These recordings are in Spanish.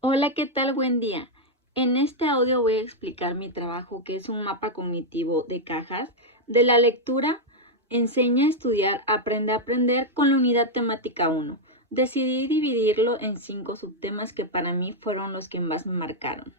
Hola, ¿qué tal? Buen día. En este audio voy a explicar mi trabajo, que es un mapa cognitivo de cajas. De la lectura, enseña a estudiar Aprende a aprender con la unidad temática 1. Decidí dividirlo en 5 subtemas que para mí fueron los que más me marcaron.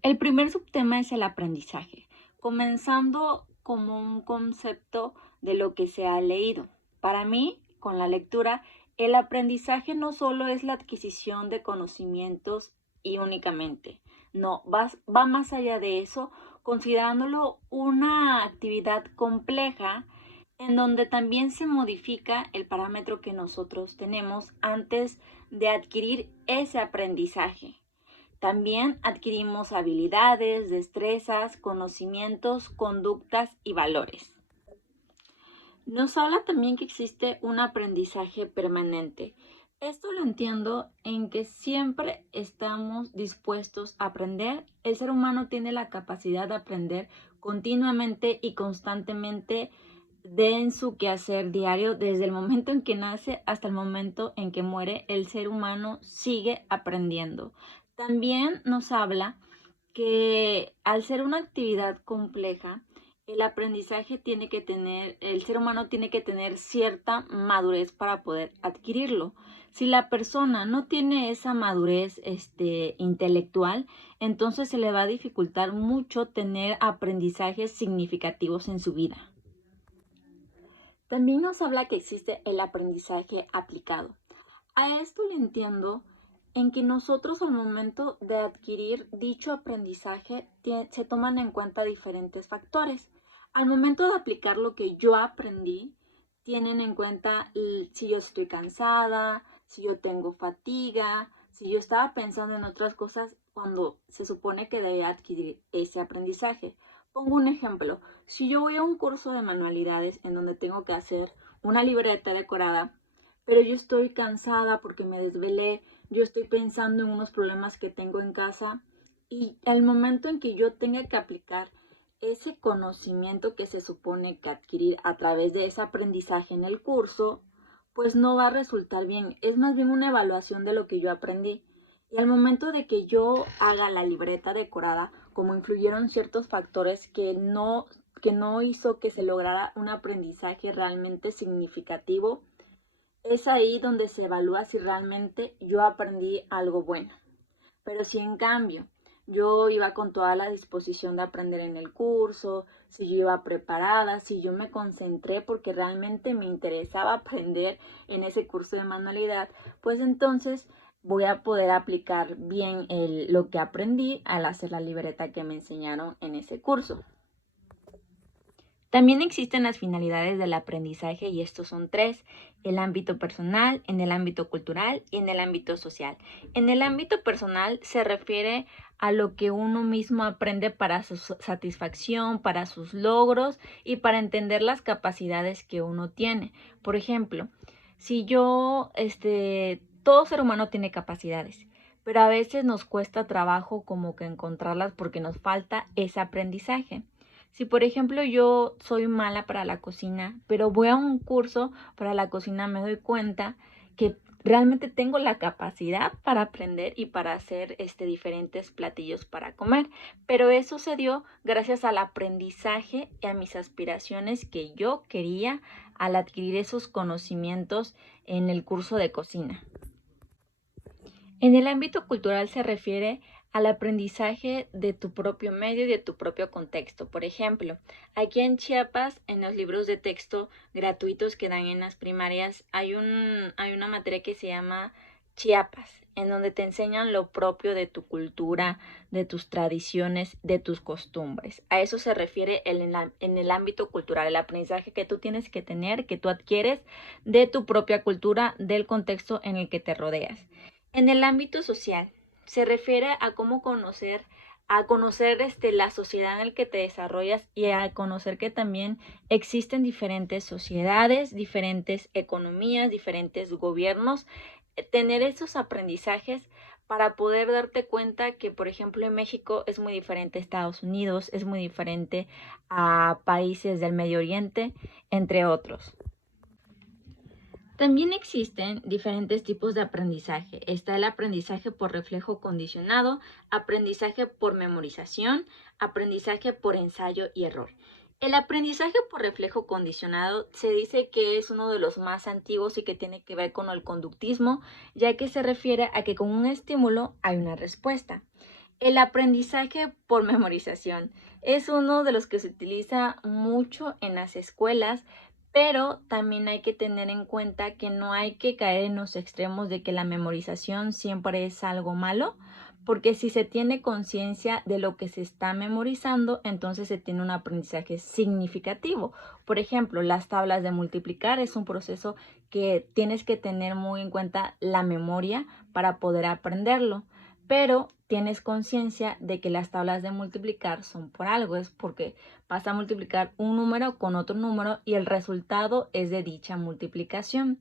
El primer subtema es el aprendizaje, comenzando como un concepto de lo que se ha leído. Para mí, con la lectura, el aprendizaje no solo es la adquisición de conocimientos y únicamente, no, va más allá de eso, considerándolo una actividad compleja en donde también se modifica el parámetro que nosotros tenemos antes de adquirir ese aprendizaje. También adquirimos habilidades, destrezas, conocimientos, conductas y valores. Nos habla también que existe un aprendizaje permanente. Esto lo entiendo en que siempre estamos dispuestos a aprender. El ser humano tiene la capacidad de aprender continuamente y constantemente en su quehacer diario, desde el momento en que nace hasta el momento en que muere, el ser humano sigue aprendiendo. También nos habla que al ser una actividad compleja, el ser humano tiene que tener cierta madurez para poder adquirirlo. Si la persona no tiene esa madurez intelectual, entonces se le va a dificultar mucho tener aprendizajes significativos en su vida. También nos habla que existe el aprendizaje aplicado. A esto le entiendo en que nosotros al momento de adquirir dicho aprendizaje se toman en cuenta diferentes factores. Al momento de aplicar lo que yo aprendí, tienen en cuenta si yo estoy cansada, si yo tengo fatiga, si yo estaba pensando en otras cosas cuando se supone que debía adquirir ese aprendizaje. Pongo un ejemplo. Si yo voy a un curso de manualidades en donde tengo que hacer una libreta decorada, pero yo estoy cansada porque me desvelé, yo estoy pensando en unos problemas que tengo en casa y el momento en que yo tenga que aplicar ese conocimiento que se supone que adquirir a través de ese aprendizaje en el curso, pues no va a resultar bien. Es más bien una evaluación de lo que yo aprendí. Y al momento de que yo haga la libreta decorada, como influyeron ciertos factores que no hizo que se lograra un aprendizaje realmente significativo, es ahí donde se evalúa si realmente yo aprendí algo bueno. Pero si en cambio yo iba con toda la disposición de aprender en el curso, si yo iba preparada, si yo me concentré porque realmente me interesaba aprender en ese curso de manualidad, pues entonces voy a poder aplicar bien lo que aprendí al hacer la libreta que me enseñaron en ese curso. También existen las finalidades del aprendizaje y estos son tres: el ámbito personal, en el ámbito cultural y en el ámbito social. En el ámbito personal se refiere a lo que uno mismo aprende para su satisfacción, para sus logros y para entender las capacidades que uno tiene. Por ejemplo, si todo ser humano tiene capacidades, pero a veces nos cuesta trabajo como que encontrarlas porque nos falta ese aprendizaje. Si por ejemplo yo soy mala para la cocina, pero voy a un curso para la cocina, me doy cuenta que realmente tengo la capacidad para aprender y para hacer diferentes platillos para comer. Pero eso se dio gracias al aprendizaje y a mis aspiraciones que yo quería al adquirir esos conocimientos en el curso de cocina. En el ámbito cultural se refiere al aprendizaje de tu propio medio y de tu propio contexto. Por ejemplo, aquí en Chiapas, en los libros de texto gratuitos que dan en las primarias, hay una materia que se llama Chiapas, en donde te enseñan lo propio de tu cultura, de tus tradiciones, de tus costumbres. A eso se refiere en el ámbito cultural, el aprendizaje que tú tienes que tener, que tú adquieres de tu propia cultura, del contexto en el que te rodeas. En el ámbito social, se refiere a cómo conocer la sociedad en la que te desarrollas y a conocer que también existen diferentes sociedades, diferentes economías, diferentes gobiernos. Tener esos aprendizajes para poder darte cuenta que, por ejemplo, en México es muy diferente a Estados Unidos, es muy diferente a países del Medio Oriente, entre otros. También existen diferentes tipos de aprendizaje. Está el aprendizaje por reflejo condicionado, aprendizaje por memorización, aprendizaje por ensayo y error. El aprendizaje por reflejo condicionado se dice que es uno de los más antiguos y que tiene que ver con el conductismo, ya que se refiere a que con un estímulo hay una respuesta. El aprendizaje por memorización es uno de los que se utiliza mucho en las escuelas, pero también hay que tener en cuenta que no hay que caer en los extremos de que la memorización siempre es algo malo, porque si se tiene conciencia de lo que se está memorizando, entonces se tiene un aprendizaje significativo. Por ejemplo, las tablas de multiplicar es un proceso que tienes que tener muy en cuenta la memoria para poder aprenderlo, pero tienes conciencia de que las tablas de multiplicar son por algo, es porque vas a multiplicar un número con otro número y el resultado es de dicha multiplicación.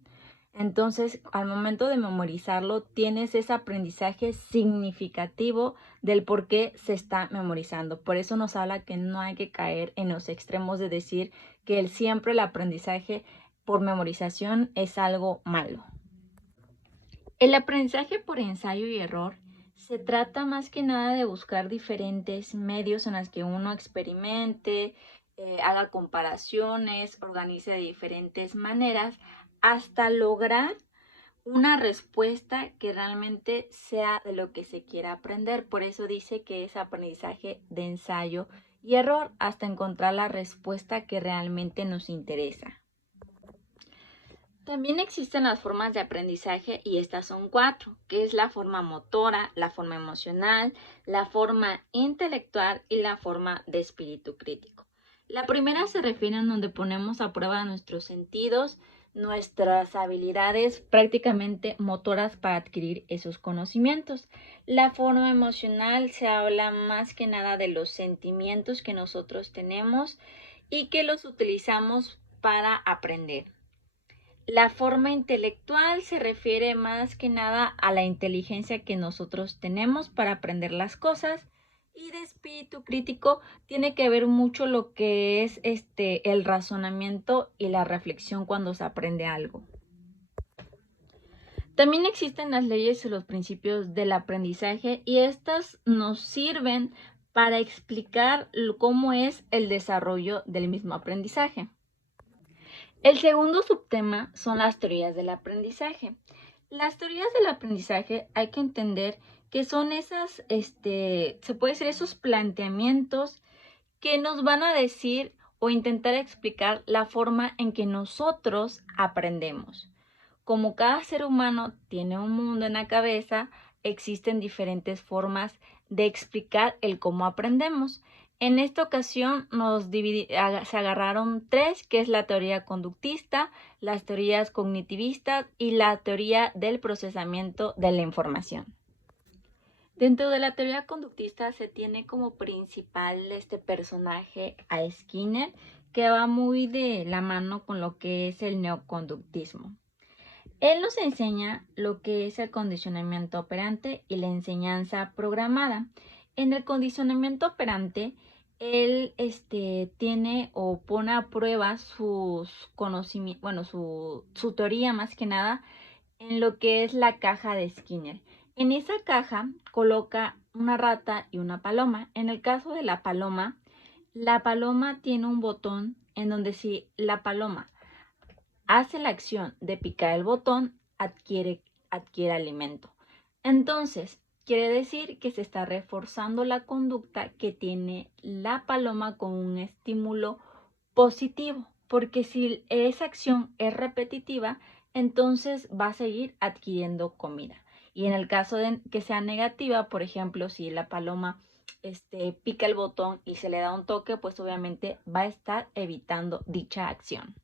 Entonces, al momento de memorizarlo, tienes ese aprendizaje significativo del por qué se está memorizando. Por eso nos habla que no hay que caer en los extremos de decir que siempre el aprendizaje por memorización es algo malo. El aprendizaje por ensayo y error se trata más que nada de buscar diferentes medios en los que uno experimente, haga comparaciones, organice de diferentes maneras hasta lograr una respuesta que realmente sea de lo que se quiera aprender. Por eso dice que es aprendizaje de ensayo y error hasta encontrar la respuesta que realmente nos interesa. También existen las formas de aprendizaje y estas son 4, que es la forma motora, la forma emocional, la forma intelectual y la forma de espíritu crítico. La primera se refiere a donde ponemos a prueba nuestros sentidos, nuestras habilidades prácticamente motoras para adquirir esos conocimientos. La forma emocional se habla más que nada de los sentimientos que nosotros tenemos y que los utilizamos para aprender. La forma intelectual se refiere más que nada a la inteligencia que nosotros tenemos para aprender las cosas, y de espíritu crítico tiene que ver mucho lo que es el razonamiento y la reflexión cuando se aprende algo. También existen las leyes y los principios del aprendizaje y estas nos sirven para explicar cómo es el desarrollo del mismo aprendizaje. El segundo subtema son las teorías del aprendizaje. Las teorías del aprendizaje hay que entender que son esas, se puede decir esos planteamientos que nos van a decir o intentar explicar la forma en que nosotros aprendemos. Como cada ser humano tiene un mundo en la cabeza, existen diferentes formas de explicar el cómo aprendemos. En esta ocasión se agarraron 3, que es la teoría conductista, las teorías cognitivistas y la teoría del procesamiento de la información. Dentro de la teoría conductista se tiene como principal este personaje a Skinner, que va muy de la mano con lo que es el neoconductismo. Él nos enseña lo que es el condicionamiento operante y la enseñanza programada. En el condicionamiento operante, él tiene o pone a prueba sus conocimientos, bueno, su teoría más que nada en lo que es la caja de Skinner. En esa caja coloca una rata y una paloma. En el caso de la paloma tiene un botón en donde si la paloma hace la acción de picar el botón, adquiere alimento. Entonces, quiere decir que se está reforzando la conducta que tiene la paloma con un estímulo positivo, porque si esa acción es repetitiva, entonces va a seguir adquiriendo comida. Y en el caso de que sea negativa, por ejemplo, si la paloma pica el botón y se le da un toque, pues obviamente va a estar evitando dicha acción.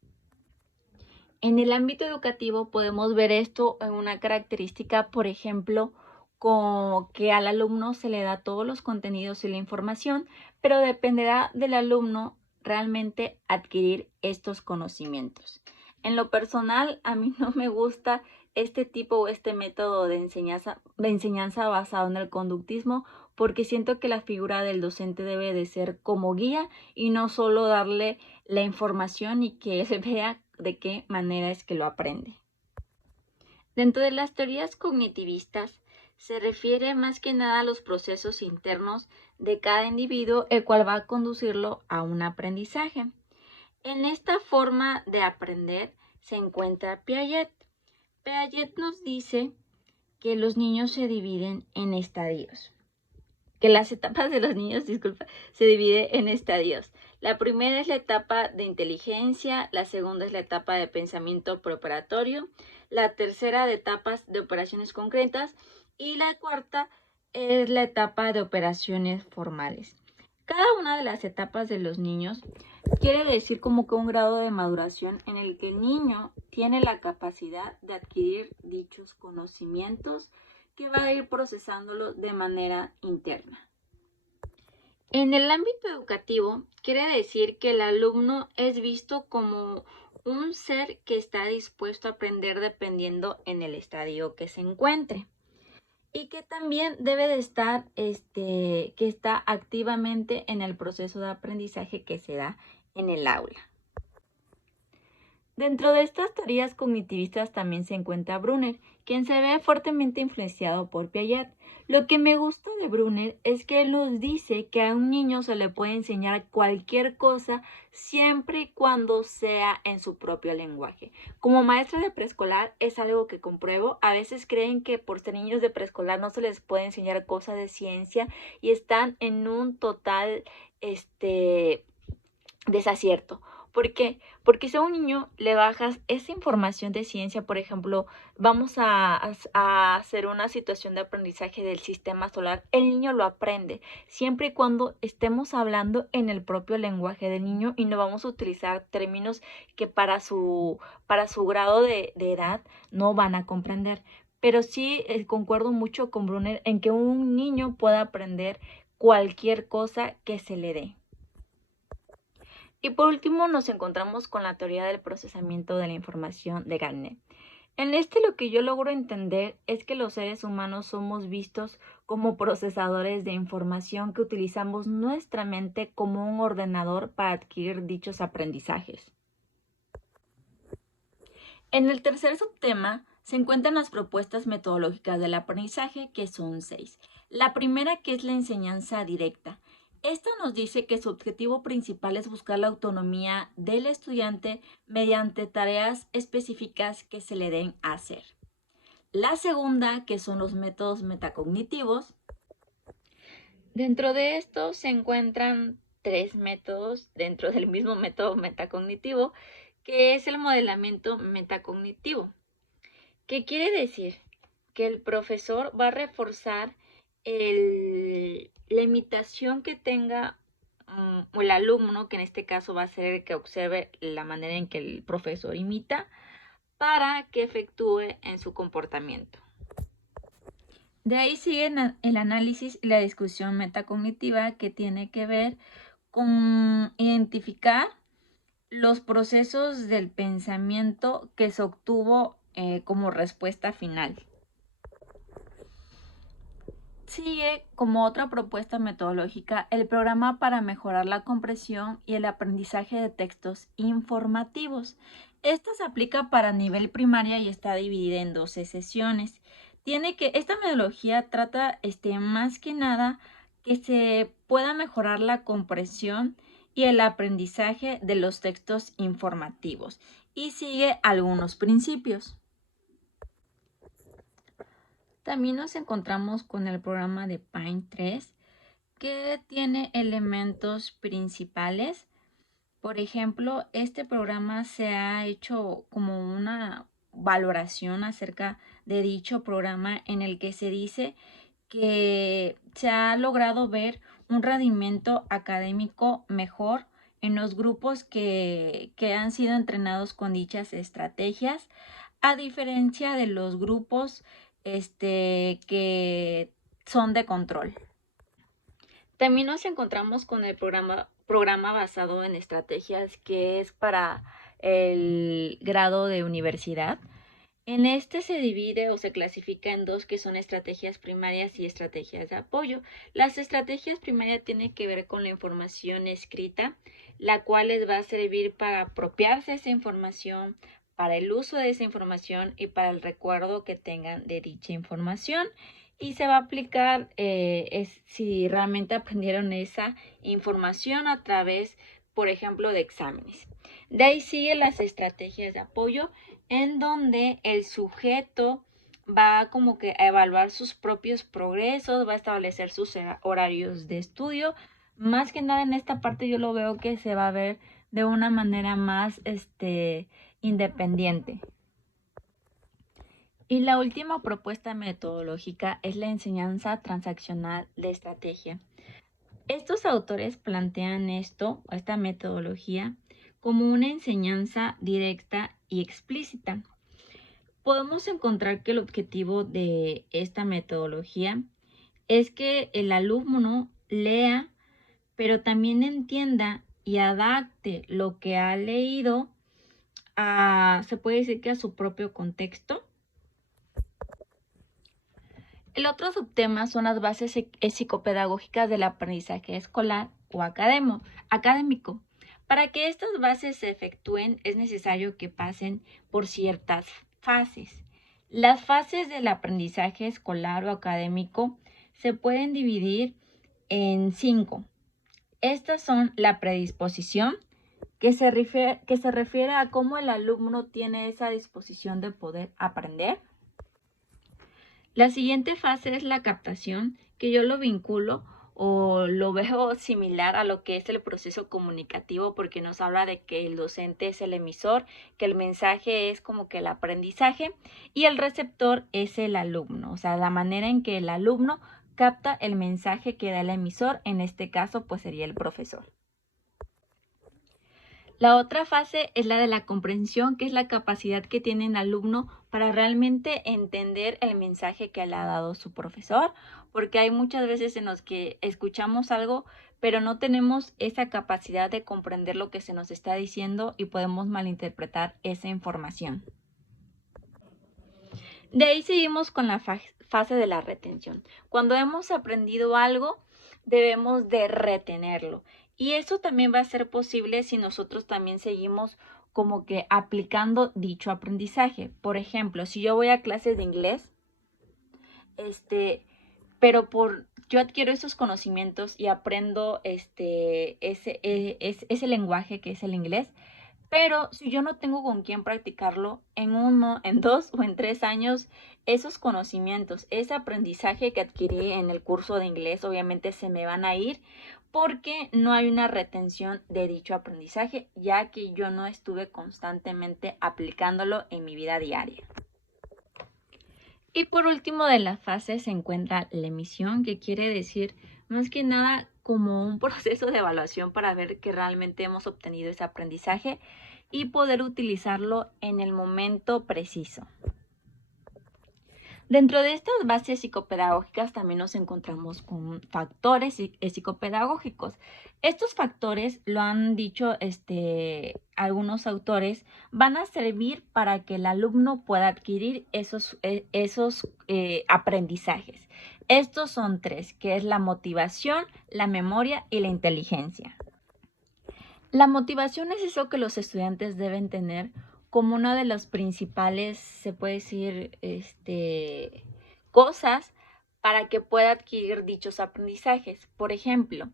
En el ámbito educativo podemos ver esto en una característica, por ejemplo, como que al alumno se le da todos los contenidos y la información, pero dependerá del alumno realmente adquirir estos conocimientos. En lo personal, a mí no me gusta este tipo o este método de enseñanza basado en el conductismo, porque siento que la figura del docente debe de ser como guía y no solo darle la información y que él vea de qué manera es que lo aprende. Dentro de las teorías cognitivistas, se refiere más que nada a los procesos internos de cada individuo, el cual va a conducirlo a un aprendizaje. En esta forma de aprender se encuentra Piaget. Piaget nos dice que los niños se dividen en estadios. Que las etapas de los niños, se dividen en estadios. La primera es la etapa de inteligencia, la segunda es la etapa de pensamiento preparatorio, la tercera de etapas de operaciones concretas y la cuarta es la etapa de operaciones formales. Cada una de las etapas de los niños quiere decir como que un grado de maduración en el que el niño tiene la capacidad de adquirir dichos conocimientos que va a ir procesándolo de manera interna. En el ámbito educativo, quiere decir que el alumno es visto como un ser que está dispuesto a aprender dependiendo en el estadio que se encuentre y que también debe de estar, que está activamente en el proceso de aprendizaje que se da en el aula. Dentro de estas teorías cognitivistas también se encuentra Brunner, quien se ve fuertemente influenciado por Piaget. Lo que me gusta de Brunner es que él nos dice que a un niño se le puede enseñar cualquier cosa siempre y cuando sea en su propio lenguaje. Como maestra de preescolar es algo que compruebo. A veces creen que por ser niños de preescolar no se les puede enseñar cosas de ciencia y están en un total desacierto. ¿Por qué? Porque si a un niño le bajas esa información de ciencia, por ejemplo, vamos a hacer una situación de aprendizaje del sistema solar, el niño lo aprende, siempre y cuando estemos hablando en el propio lenguaje del niño y no vamos a utilizar términos que para su grado de edad no van a comprender. Pero sí concuerdo mucho con Brunner en que un niño pueda aprender cualquier cosa que se le dé. Y por último nos encontramos con la teoría del procesamiento de la información de Gardner. En lo que yo logro entender es que los seres humanos somos vistos como procesadores de información que utilizamos nuestra mente como un ordenador para adquirir dichos aprendizajes. En el tercer subtema se encuentran las propuestas metodológicas del aprendizaje, que son 6. La primera, que es la enseñanza directa. Esta nos dice que su objetivo principal es buscar la autonomía del estudiante mediante tareas específicas que se le den a hacer. La segunda, que son los métodos metacognitivos. Dentro de esto se encuentran 3 métodos dentro del mismo método metacognitivo, que es el modelamiento metacognitivo. ¿Qué quiere decir? Que el profesor va a reforzar la imitación que tenga el alumno, que en este caso va a ser el que observe la manera en que el profesor imita, para que efectúe en su comportamiento. De ahí sigue el análisis y la discusión metacognitiva, que tiene que ver con identificar los procesos del pensamiento que se obtuvo como respuesta final. Sigue como otra propuesta metodológica el programa para mejorar la comprensión y el aprendizaje de textos informativos. Esto se aplica para nivel primaria y está dividida en 12 sesiones. Esta metodología trata más que nada que se pueda mejorar la comprensión y el aprendizaje de los textos informativos y sigue algunos principios. También nos encontramos con el programa de Pine 3, que tiene elementos principales. Por ejemplo, este programa se ha hecho como una valoración acerca de dicho programa, en el que se dice que se ha logrado ver un rendimiento académico mejor en los grupos que han sido entrenados con dichas estrategias, a diferencia de los grupos que son de control. También nos encontramos con el programa basado en estrategias, que es para el grado de universidad. En este se divide o se clasifica en 2, que son estrategias primarias y estrategias de apoyo. Las estrategias primarias tienen que ver con la información escrita, la cual les va a servir para apropiarse esa información, para el uso de esa información y para el recuerdo que tengan de dicha información. Y se va a aplicar si realmente aprendieron esa información a través, por ejemplo, de exámenes. De ahí siguen las estrategias de apoyo, en donde el sujeto va como que a evaluar sus propios progresos, va a establecer sus horarios de estudio. Más que nada en esta parte yo lo veo que se va a ver de una manera más independiente. Y la última propuesta metodológica es la enseñanza transaccional de estrategia. Estos autores plantean esta metodología, como una enseñanza directa y explícita. Podemos encontrar que el objetivo de esta metodología es que el alumno lea, pero también entienda y adapte lo que ha leído se puede decir que a su propio contexto. El otro subtema son las bases psicopedagógicas del aprendizaje escolar o académico. Para que estas bases se efectúen es necesario que pasen por ciertas fases. Las fases del aprendizaje escolar o académico se pueden dividir en 5. Estas son la predisposición, que se refiere a cómo el alumno tiene esa disposición de poder aprender. La siguiente fase es la captación, que yo lo vinculo o lo veo similar a lo que es el proceso comunicativo, porque nos habla de que el docente es el emisor, que el mensaje es como que el aprendizaje y el receptor es el alumno, o sea, la manera en que el alumno capta el mensaje que da el emisor, en este caso pues sería el profesor. La otra fase es la de la comprensión, que es la capacidad que tiene el alumno para realmente entender el mensaje que le ha dado su profesor, porque hay muchas veces en los que escuchamos algo, pero no tenemos esa capacidad de comprender lo que se nos está diciendo y podemos malinterpretar esa información. De ahí seguimos con la fase de la retención. Cuando hemos aprendido algo, debemos de retenerlo. Y eso también va a ser posible si nosotros también seguimos como que aplicando dicho aprendizaje. Por ejemplo, si yo voy a clases de inglés, pero yo adquiero esos conocimientos y aprendo ese lenguaje que es el inglés, pero si yo no tengo con quién practicarlo, en 1, en 2 o en 3 años, esos conocimientos, ese aprendizaje que adquirí en el curso de inglés, obviamente se me van a ir porque no hay una retención de dicho aprendizaje, ya que yo no estuve constantemente aplicándolo en mi vida diaria. Y por último de la fase se encuentra la emisión, que quiere decir más que nada como un proceso de evaluación para ver que realmente hemos obtenido ese aprendizaje y poder utilizarlo en el momento preciso. Dentro de estas bases psicopedagógicas también nos encontramos con factores psicopedagógicos. Estos factores, lo han dicho algunos autores, van a servir para que el alumno pueda adquirir esos aprendizajes. Estos son 3, que es la motivación, la memoria y la inteligencia. La motivación es eso que los estudiantes deben tener como una de las principales, se puede decir, cosas para que pueda adquirir dichos aprendizajes. Por ejemplo,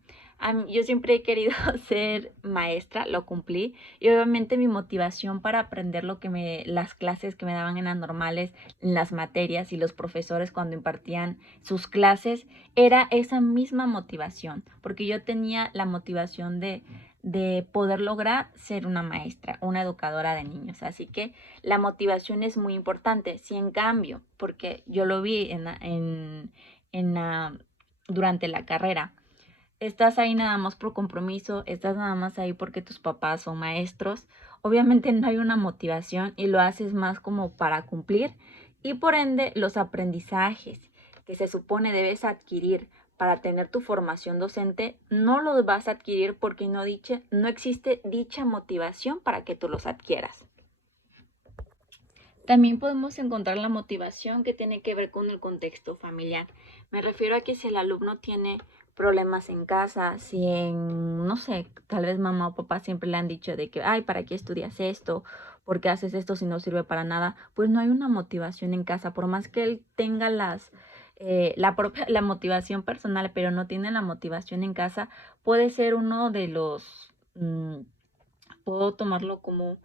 yo siempre he querido ser maestra, lo cumplí, y obviamente mi motivación para aprender las clases que me daban en las normales, en las materias y los profesores cuando impartían sus clases, era esa misma motivación, porque yo tenía la motivación de poder lograr ser una maestra, una educadora de niños. Así que la motivación es muy importante. Si en cambio, porque yo lo vi durante la carrera, estás ahí nada más por compromiso, estás nada más ahí porque tus papás son maestros, obviamente no hay una motivación y lo haces más como para cumplir, y por ende los aprendizajes que se supone debes adquirir para tener tu formación docente, no los vas a adquirir porque no existe dicha motivación para que tú los adquieras. También podemos encontrar la motivación que tiene que ver con el contexto familiar. Me refiero a que si el alumno tiene problemas en casa, no sé, tal vez mamá o papá siempre le han dicho de que, ay, ¿para qué estudias esto? ¿por qué haces esto si no sirve para nada? Pues no hay una motivación en casa, por más que él tenga la motivación personal, pero no tiene la motivación en casa, puede ser uno de los, puedo tomarlo como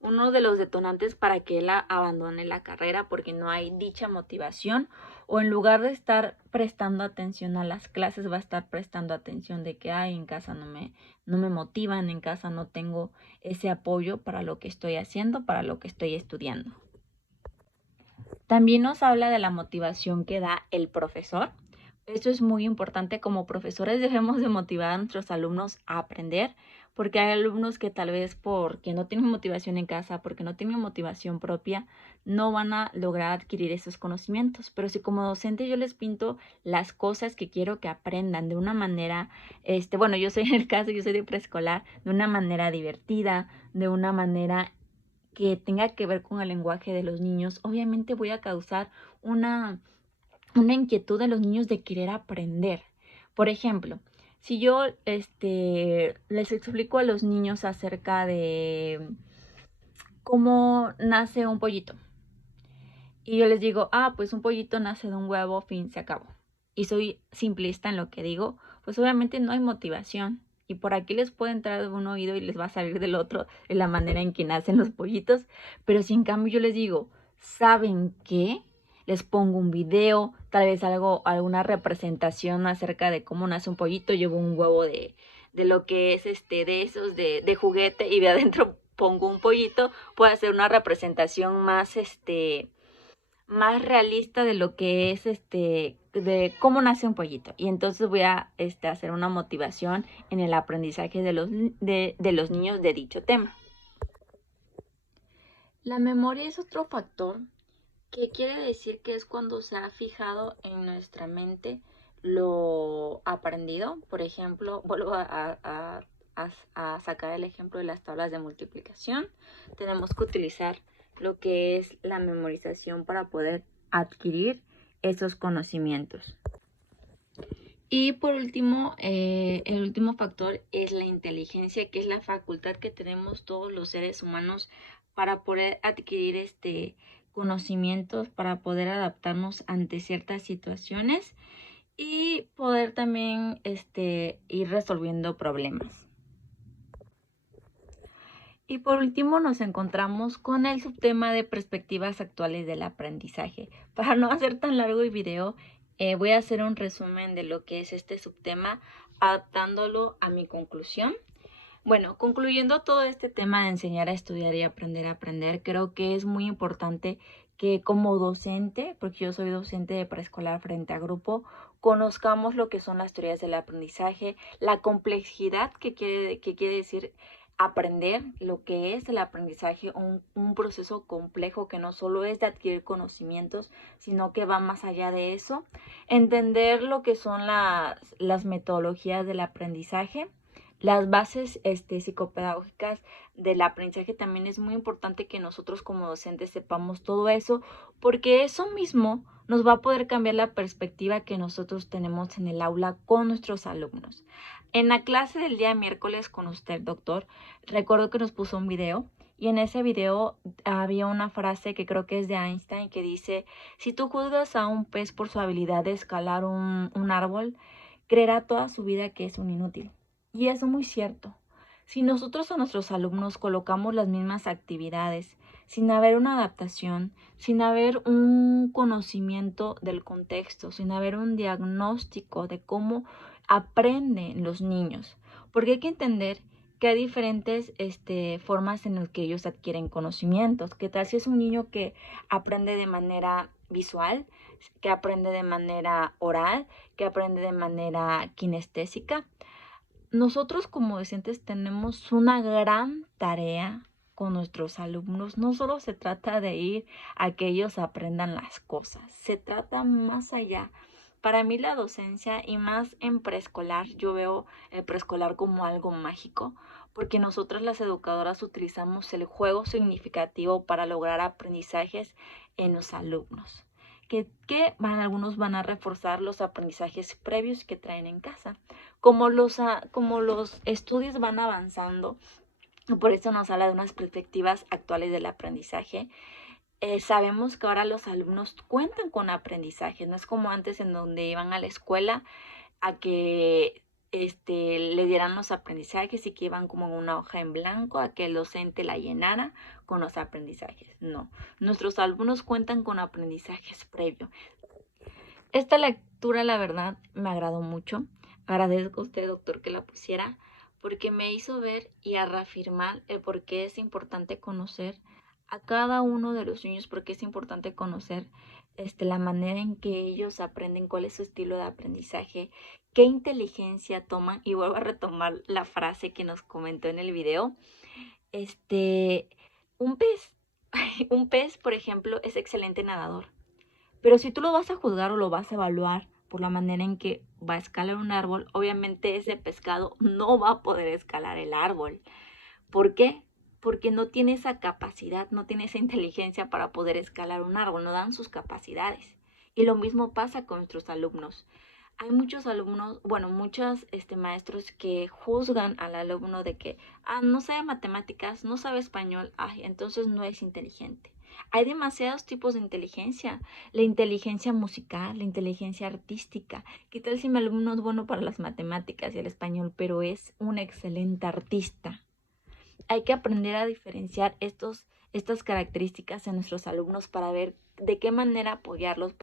uno de los detonantes para que él abandone la carrera porque no hay dicha motivación, o en lugar de estar prestando atención a las clases va a estar prestando atención de que en casa no me motivan, en casa no tengo ese apoyo para lo que estoy haciendo, para lo que estoy estudiando. También nos habla de la motivación que da el profesor. Esto es muy importante. Como profesores debemos de motivar a nuestros alumnos a aprender, porque hay alumnos que tal vez porque no tienen motivación en casa, porque no tienen motivación propia, no van a lograr adquirir esos conocimientos. Pero si como docente yo les pinto las cosas que quiero que aprendan de una manera, bueno, yo soy en el caso, yo soy de preescolar, de una manera divertida, de una manera que tenga que ver con el lenguaje de los niños, obviamente voy a causar una inquietud de los niños de querer aprender. Por ejemplo, si yo les explico a los niños acerca de cómo nace un pollito, y yo les digo, pues un pollito nace de un huevo, fin, se acabó, y soy simplista en lo que digo, pues obviamente no hay motivación. Y por aquí les puede entrar de un oído y les va a salir del otro de la manera en que nacen los pollitos. Pero si en cambio yo les digo, ¿saben qué? Les pongo un video, tal vez alguna representación acerca de cómo nace un pollito. Llevo un huevo de lo que es de esos de juguete y de adentro pongo un pollito. Puedo hacer una representación más realista de lo que es de cómo nace un pollito. Y entonces voy a hacer una motivación en el aprendizaje de los niños de dicho tema. La memoria es otro factor que quiere decir que es cuando se ha fijado en nuestra mente lo aprendido. Por ejemplo, vuelvo a sacar el ejemplo de las tablas de multiplicación. Tenemos que utilizar lo que es la memorización para poder adquirir esos conocimientos. Y por último, el último factor es la inteligencia, que es la facultad que tenemos todos los seres humanos para poder adquirir conocimientos, para poder adaptarnos ante ciertas situaciones y poder también ir resolviendo problemas. Y por último nos encontramos con el subtema de perspectivas actuales del aprendizaje. Para no hacer tan largo el video, voy a hacer un resumen de lo que es este subtema, adaptándolo a mi conclusión. Bueno, concluyendo todo este tema de enseñar a estudiar y aprender a aprender, creo que es muy importante que como docente, porque yo soy docente de preescolar frente a grupo, conozcamos lo que son las teorías del aprendizaje, la complejidad que quiere decir aprender, lo que es el aprendizaje, un proceso complejo que no solo es de adquirir conocimientos, sino que va más allá de eso. Entender lo que son las metodologías del aprendizaje. Las bases psicopedagógicas del aprendizaje también es muy importante que nosotros como docentes sepamos todo eso, porque eso mismo nos va a poder cambiar la perspectiva que nosotros tenemos en el aula con nuestros alumnos. En la clase del día miércoles con usted, doctor, recuerdo que nos puso un video y en ese video había una frase que creo que es de Einstein que dice, si tú juzgas a un pez por su habilidad de escalar un árbol, creerá toda su vida que es un inútil. Y es muy cierto. Si nosotros a nuestros alumnos colocamos las mismas actividades, sin haber una adaptación, sin haber un conocimiento del contexto, sin haber un diagnóstico de cómo aprenden los niños, porque hay que entender que hay diferentes formas en las que ellos adquieren conocimientos. ¿Qué tal si es un niño que aprende de manera visual, que aprende de manera oral, que aprende de manera kinestésica? Nosotros como docentes tenemos una gran tarea con nuestros alumnos. No solo se trata de ir a que ellos aprendan las cosas, se trata más allá. Para mí la docencia y más en preescolar, yo veo el preescolar como algo mágico, porque nosotras las educadoras utilizamos el juego significativo para lograr aprendizajes en los alumnos. Algunos van a reforzar los aprendizajes previos que traen en casa. Como los estudios van avanzando, Por eso nos habla de unas perspectivas actuales del aprendizaje. Sabemos que ahora los alumnos cuentan con aprendizaje, no es como antes en donde iban a la escuela a que le dieran los aprendizajes y que iban como en una hoja en blanco a que el docente la llenara con los aprendizajes. No, nuestros alumnos cuentan con aprendizajes previos. Esta lectura, la verdad, me agradó mucho. Agradezco a usted, doctor, que la pusiera, porque me hizo ver y a reafirmar el por qué es importante conocer a cada uno de los niños, porque es importante conocer la manera en que ellos aprenden, cuál es su estilo de aprendizaje, qué inteligencia toman. Y vuelvo a retomar la frase que nos comentó en el video. Un pez, un pez, por ejemplo, es excelente nadador. Pero si tú lo vas a juzgar o lo vas a evaluar por la manera en que va a escalar un árbol, obviamente ese pescado no va a poder escalar el árbol. ¿Por qué? Porque no tiene esa capacidad, no tiene esa inteligencia para poder escalar un árbol, no dan sus capacidades. Y lo mismo pasa con nuestros alumnos. Hay muchos alumnos, bueno, muchos maestros que juzgan al alumno de que, no sabe matemáticas, no sabe español, entonces no es inteligente. Hay demasiados tipos de inteligencia, la inteligencia musical, la inteligencia artística. ¿Qué tal si mi alumno es bueno para las matemáticas y el español, pero es un excelente artista? Hay que aprender a diferenciar estas características en nuestros alumnos para ver de qué manera apoyarlos.